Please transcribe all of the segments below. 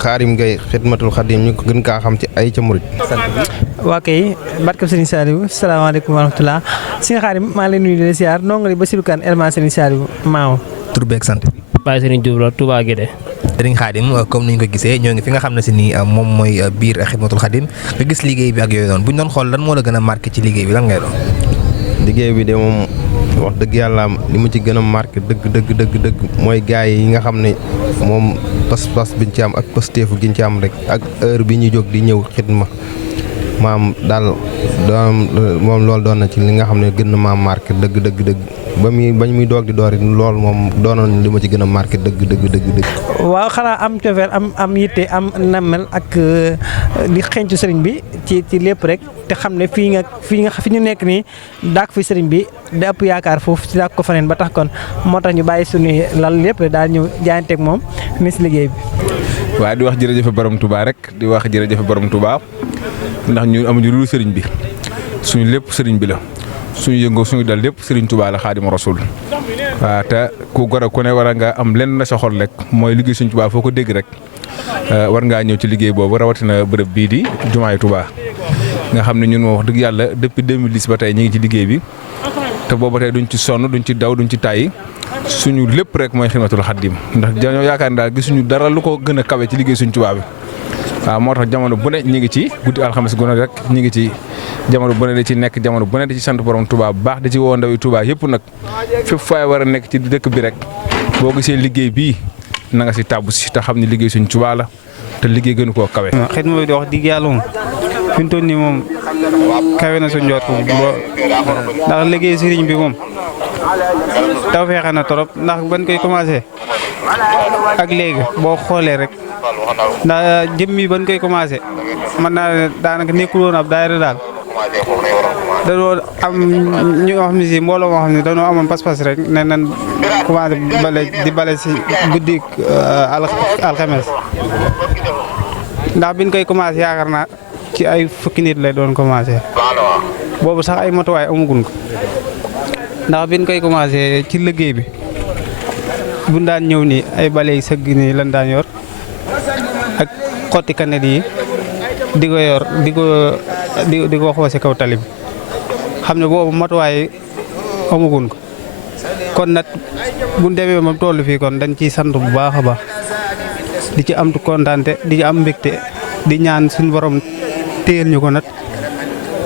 Xaadim Gueye Xidmatul Xadim ñu ko gën kaa xam ci ay ca murit. waa kay barkab Serigne Saliou salaamaaleykum wa rahmatulah Serigne Xaadim maa ngi lay nuyu di la siyaar ndongo li Bassirou Kane Elma Serigne Saliou maaw. tur beeg sant bi. Baye Serigne Diouf la Touba Guédé. Serigne Xaadim comme ni ñu ko gisee ñoo ngi fi nga xam ne si nii moom mooy biir Xidmatul Xadim nga gis liggéey bi ak yooyu noonu bu ñu doon xool lan moo la gën a marqué ci liggéey bi lan ngay doon. liggéey bi de moom wax dëgg yàlla li ma ci gën a marqué dëgg mooy gars yi nga xam ne moom pas-pas biñ ci am ak pasteefu giñ ci am rek ak heure bi ñu jóg di ñëw xidma maam daal moom loolu doon na ci li nga xam ne gën na maa marqué dëgg bañ muy doog di doori loolu moom doonoon li ma ci gën a marqué dëgg. waaw xanaa am cofeel am yitte am nammel ak di xencu sëriñ bi ci lépp rek te xam ne fi ñu nekk nii daak fi sëriñ bi da ëpp yaakaar foofu ci daak ko faneen ba tax kon moo tax ñu bàyyi suñu lal lépp daal ñëw jaayanteeg moom ni si liggéey bi. waaw di wax jërëjëf borom Touba rek di wax jërëjëf borom Touba ndax ñu amuñu lu sëriñ bi suñu lépp sëriñ bi la suñu yëngoo suñu dal lépp sëriñ Touba la Xaadimu Rasuul waaw te ku gor a ku ne war a nga am lenn na sa xol rek mooy liggéey suñu Touba foo ko dégg rek war ngaa ñëw ci liggéey boobu rawatina bërëb bii di jumaay Touba nga xam ne ñun moo wax dëgg yàlla depuis 2010 ba tey ñu ngi ci liggéey bi te booba tey duñ ci sonn duñ ci daw duñ ci tàyyi suñu lépp rek mooy Xidmatul Xadim ndax dañoo yaakaar ne daal gisuñu dara lu ko gën a kawe ci liggéey suñu Touba bi waaw moo tax jamono bu ne ñu ngi ci guddi alxames gu ne rek ñu ngi ci jamono bu ne da ci nekk jamono bu ne da ci sant borom Touba bu baax da ci woo ndawi Touba yëpp nag fépp faay war a nekk ci dëkk bi rek boo gisee liggéey bii na nga si tàbbu si te xam ne liggéey suñu Touba la te liggéey gënu koo kawe. xidma bi di wax digg yàlla moom fi mu toll nii moom kawe na suñu njort ndax liggéey sëriñ bi moom taw feexe na trop ndax ban koy commencé ak léegi boo xoolee rek ndax jëm mi ban koy commencé man naa daanaka nekkul woon ab daayira daal dañoo am ñu nga xam ne si mbooloo moo xam ne dañoo amoon pas-pas rek ne nan commencé di bale si guddi alxames ndax biñ koy commencé yaakaar naa ci ay fukki nit lay doon commencé boobu sax ay motuwaay amaguñ ko ndax biñ koy commencé ci liggéey bi buñ daan ñëw nii ay bale yi sëgg nii lan daan yor ak xotti kanet yi di ko yor di ko xoose kaw tali bi xam ne boobu matuwaay amaguñ ko kon nag buñ demee moom toll fii kon dañ ciy sant bu baax a baax di ci am kontaante di ci am mbégte di ñaan suñu borom téyel ñu ko nag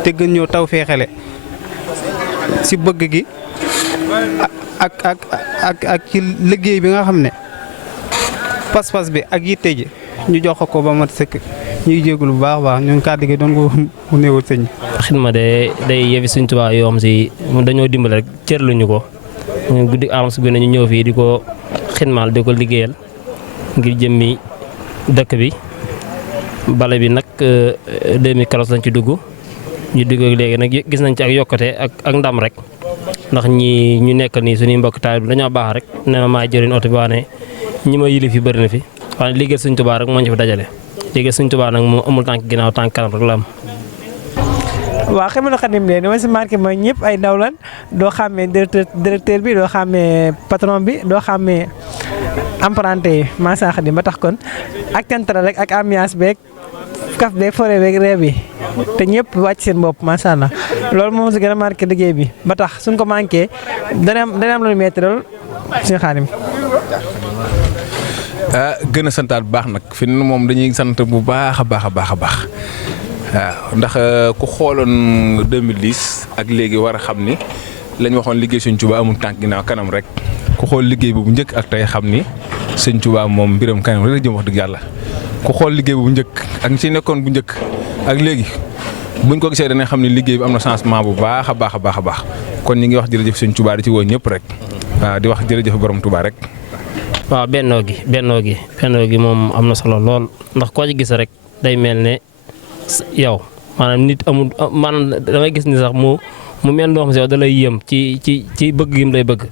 te gën ñoo taw feexele si bëgg gi ak ci liggéey bi nga xam ne pas-pas bi ak yitte ji ñu jox ko ba mat sëkk ñuy jégalu bu baax a baax ñun kàddu gi doon ko mu néewul sëñ. xidma de day yëfi suñ Touba yoo xam si dañoo dimbale rek cër luñu ko ñu guddi alxames bi ñu ñëw fii di ko xidmaal di ko liggéeyal ngir jëmmi dëkk bi bale bi nag 2014 lañ ci dugg ñu dugg léegi nag gis nañ ci ak yokkate ak ndam rek ndax ñi ñu nekk nii suñuy mbokk taal bi dañoo baax rek nee na maa jëriñ oto bi wax ne ñi ma yilif yi bëri na fi waaye liggéeyal suñ Touba rek moo ñu fi dajale liggéeyal suñ Touba nag moom amul tànk ginnaaw tànk kanam rek la am. waaw Xidmatul Xadim de dama si marqué mooy ñëpp ay ndaw lan doo xàmmee directeur bi doo xàmmee patron bi doo xàmmee apprenti yi macha allah ba tax kon ak tentara rek ak ambiance beeg kaf beeg forêt beeg réew bi te ñëpp wàcc seen bopp macha allah loolu moom si gën a marqué liggéey bi ba tax suñ ko manqué dana am lu métti lool suñu Xaadim. gën a santaat bu baax nag fi mu moom dañuy sant bu baax a baax a baax a baax. waaw ndax ku xooloon 2010 ak léegi war a xam ni lañ waxoon liggéey Sëñ Touba amul tànk ginnaaw kanam rek ku xool liggéey bu njëkk ak tey xam ni Sëñ Touba moom mbiram kanam rek la jëm wax dëgg yàlla ku xool liggéey bu njëkk ak ci nekkoon bu njëkk ak léegi buñ ko gisee danañ xam ni liggéey bi am na changement bu baax a baax a baax a baax kon ñi ngi wax jërëjëf Sëñ Touba di ci woo ñëpp rek waaw di wax jërëjëf borom Touba rek. waaw bennoo gi moom am na solo lool ndax koo ci gis rek day mel ne. yow maanaam nit amul maanaam da ngay gis ni sax mu mel noo xam si yow da lay yëm ci bëgg gi mu lay bëgg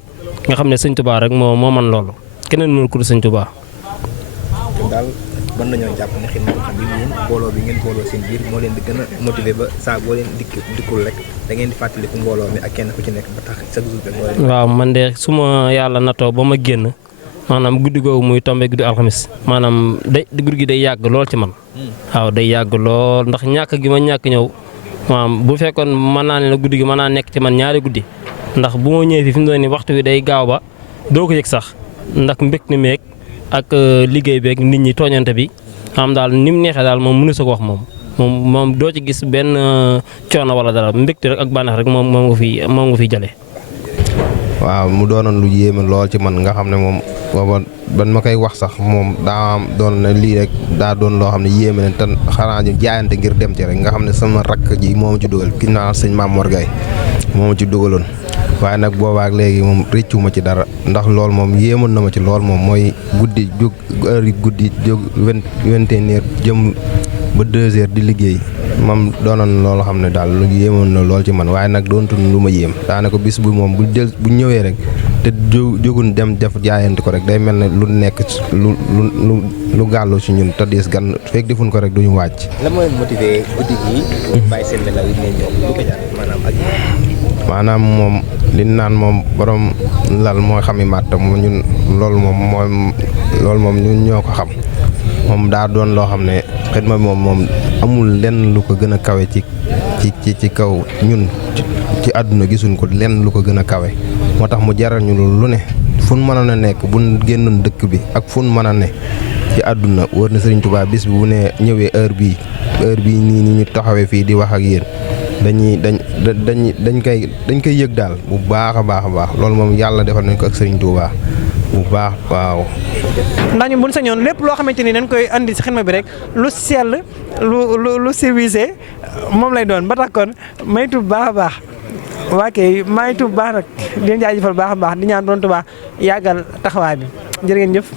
nga xam ne Sëñ Touba rek moo man loolu keneen mënu ko du Sëñ Touba. daal mën nañoo jàpp ne Xidmatul Xadim yéen mbooloo bi ngeen booloo seen biir moo leen di gën a motiver ba saa boo leen dikkul rek da ngeen di fàttaliku mbooloo mi ak kenn ku ci nekk ba tax chaque jour rek. waaw man de su ma yàlla natoo ba ma génn maanaam guddi googu muy tombé guddi alxamis maanaam guddi gi day yàgg lool ci man waaw day yàgg lool ndax ñàkk gi ma ñàkk ñëw maanaam bu fekkoon mën naa ne guddi gi mën naa nekk ci man ñaari guddi ndax bu ma ñëwee fi mu doon nii waxtu wi day gaaw ba doo ko yëg sax ndax mbég ni meeg ak liggéey beeg nit ñi tooñante bi am daal ni mu neexee daal moom mënu sa ko wax moom doo ci gis benn coono wala dara mbégte rek ak bànneex rek moom nga fi jëlee. waaw mu doonoon lu yéeme lool ci man nga xam ne moom booba ban ma koy wax sax moom daa doon ne lii rek daa doon loo xam ne yéeme ne te xanaa ñu jaayante ngir dem ci rek nga xam ne sama rakk ji moo ma ci dugal ki naa sëñ Maam Mor Gaye moo ma ci dugaloon waaye nag boobaak léegi moom rëccu ma ci dara ndax loolu moom yéemoon na ma ci lool moom mooy guddi jóg heure yi guddi jóg 21h jëm ba 2h di liggéey moom doonoon loolu xam ne daal lu yéemoon na lool ci man waaye nag doontul lu ma yéem daanaka bis bu moom bu ñëwee rek te jógun dem def jaayante ko rek day mel ne lu nekk lu gàllu ci ñun te diis gan fekk defuñ ko rek duñu wàcc. la mooy motivé guddi gi. bàyyi seen nelaw yi ñëw lu ko jar maanaam moom li naan moom borom lal mooy xami màtt ñun loolu moom ñun ñoo ko xam moom daa doon loo xam ne xidma bi moom amul lenn lu ko gën a kawe ci kaw ñun ci àdduna gisuñ ko lenn lu ko gën a kawe moo tax mu jaral ñu lu ne fu nu mën a nekk bu nu génnoon dëkk bi ak fu nu mën a ne ci àdduna wër na Sëriñ Tuubaa bis bi bu ne ñëwee heure bii nii ñu taxawee fii di wax ak yéen dañ koy yëg daal bu baax a baax loolu moom yàlla defal nañ ko ak Sëriñ Tuubaa bu baax waaw. ndax ñun bu ñu sañoon lépp loo xamante ni dañ koy andi si xidma bi rek lu sell lu civilisé moom lay doon ba tax kon may tuub baax a baax waa kay maa ngi tuub baax nag di leen jaajëfal baax a baax di ñaan doon Tuubaa yàggal taxawaay bi jërë ngeen jëf.